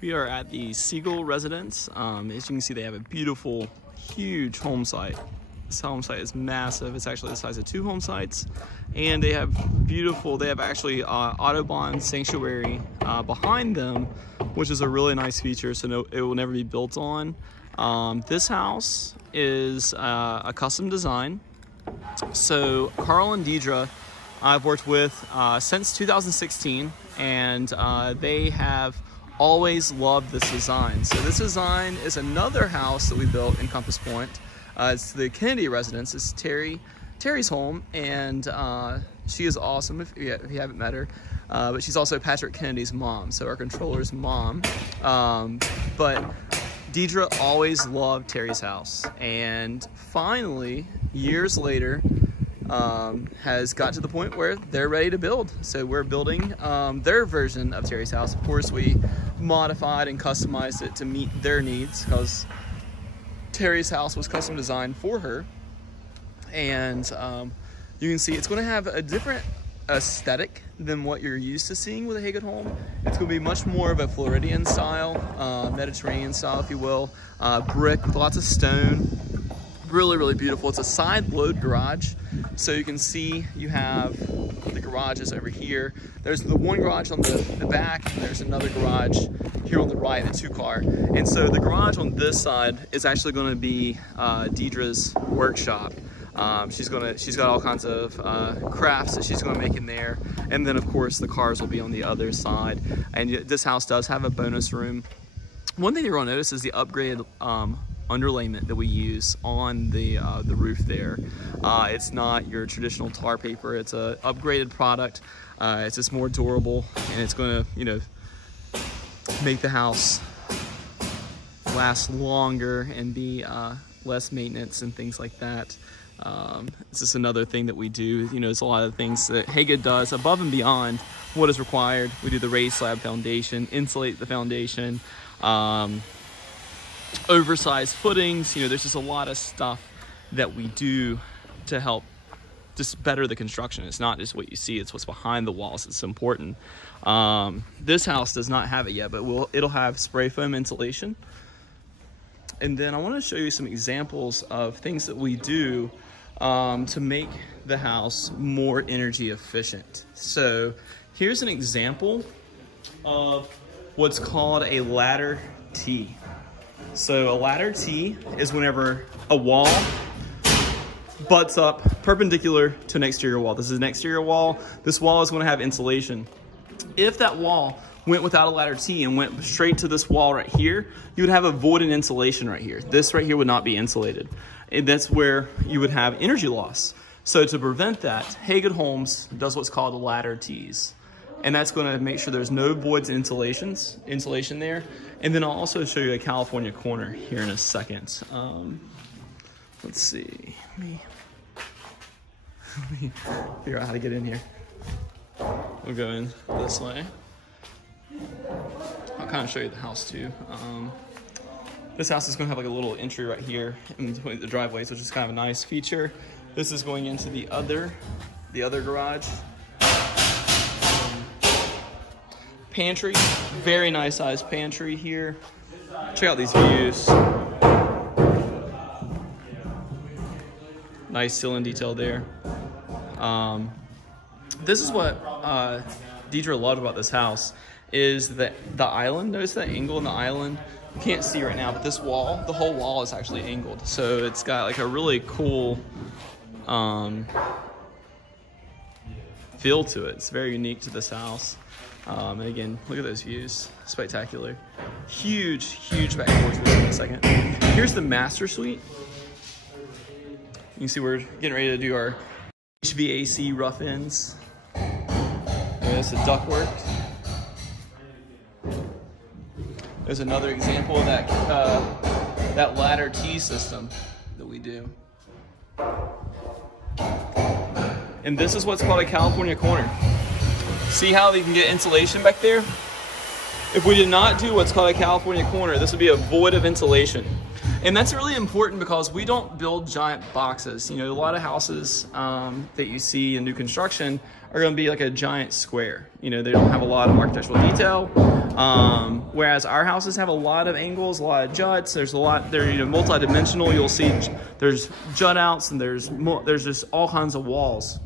We are at the Siegel residence. As you can see, they have a beautiful, huge home site. This home site is massive. It's actually the size of 2 home sites. And they have actually Audubon Sanctuary behind them, which is a really nice feature, so it will never be built on. This house is a custom design. So Carl and Deidre I've worked with since 2016, and they have always loved this design. So this design is another house that we built in Compass Point. It's the Kennedy residence. It's Terry's home, and she is awesome if you haven't met her. But she's also Patrick Kennedy's mom, so our controller's mom. But Deidre always loved Terry's house, and finally, years later, has got to the point where they're ready to build. So we're building their version of Terry's house. Of course, we modified and customized it to meet their needs, because Terry's house was custom designed for her. And you can see it's going to have a different aesthetic than what you're used to seeing with a Hagen home. It's going to be much more of a Floridian style, Mediterranean style, if you will. Brick with lots of stone. Really, really beautiful. It's a side load garage. So you can see you have the garages over here. There's the one garage on the back, and there's another garage here on the right, the 2-car. And so the garage on this side is actually going to be Deidre's workshop. She's got all kinds of crafts that she's going to make in there. And then of course the cars will be on the other side. And this house does have a bonus room. One thing you're going to notice is the upgraded underlayment that we use on the roof there. It's not your traditional tar paper. It's a upgraded product. It's just more durable, and it's going to, you know, make the house last longer and be less maintenance and things like that. It's just another thing that we do. You know, there's a lot of things that Hagen does above and beyond what is required. We do the raised slab foundation, insulate the foundation, oversized footings. You know, there's just a lot of stuff that we do to help just better the construction. It's not just what you see, it's what's behind the walls. It's important. This house does not have it yet, but it'll have spray foam insulation. And then I want to show you some examples of things that we do to make the house more energy efficient. So here's an example of what's called a ladder T. So a ladder T is whenever a wall butts up perpendicular to an exterior wall. This is an exterior wall. This wall is going to have insulation. If that wall went without a ladder T and went straight to this wall right here, you would have a void in insulation right here. This right here would not be insulated. And that's where you would have energy loss. So to prevent that, Hagen Homes does what's called ladder Ts. And that's going to make sure there's no voids in insulation there. And then I'll also show you a California corner here in a second. Let's see. Let me figure out how to get in here. We'll go in this way. I'll kind of show you the house too. This house is going to have like a little entry right here in between the driveways, which is kind of a nice feature. This is going into the other garage. Pantry, very nice sized pantry here. Check out these views. Nice ceiling detail there. This is what Deidre loved about this house, is that the island. Notice that angle in the island? You can't see right now, but this wall, the whole wall is actually angled. So it's got like a really cool feel to it. It's very unique to this house. And again, look at those views. Spectacular. Huge, huge back and forth in a second. Here's the master suite. You can see we're getting ready to do our HVAC rough ends. There's the ductwork. There's another example of that ladder T system that we do. And this is what's called a California corner. See how they can get insulation back there? If we did not do what's called a California corner, this would be a void of insulation. And that's really important because we don't build giant boxes. You know, a lot of houses that you see in new construction are going to be like a giant square. You know, they don't have a lot of architectural detail. Whereas our houses have a lot of angles, a lot of juts. There's a lot, they're, you know, multi-dimensional. You'll see there's jut outs and there's just all kinds of walls.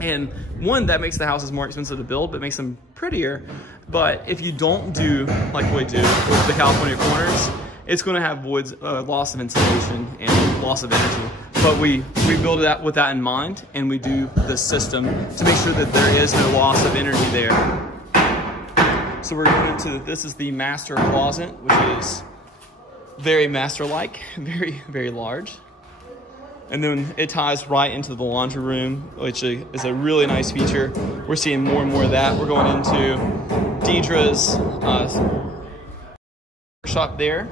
And one, that makes the houses more expensive to build, but makes them prettier. But if you don't do like we do with the California corners, it's going to have voids, loss of insulation and loss of energy. But we build it with that in mind, and we do the system to make sure that there is no loss of energy there. So we're going into, this is the master closet, which is very master-like, very, very large. And then it ties right into the laundry room, which is a really nice feature. We're seeing more and more of that. We're going into Deidre's shop there.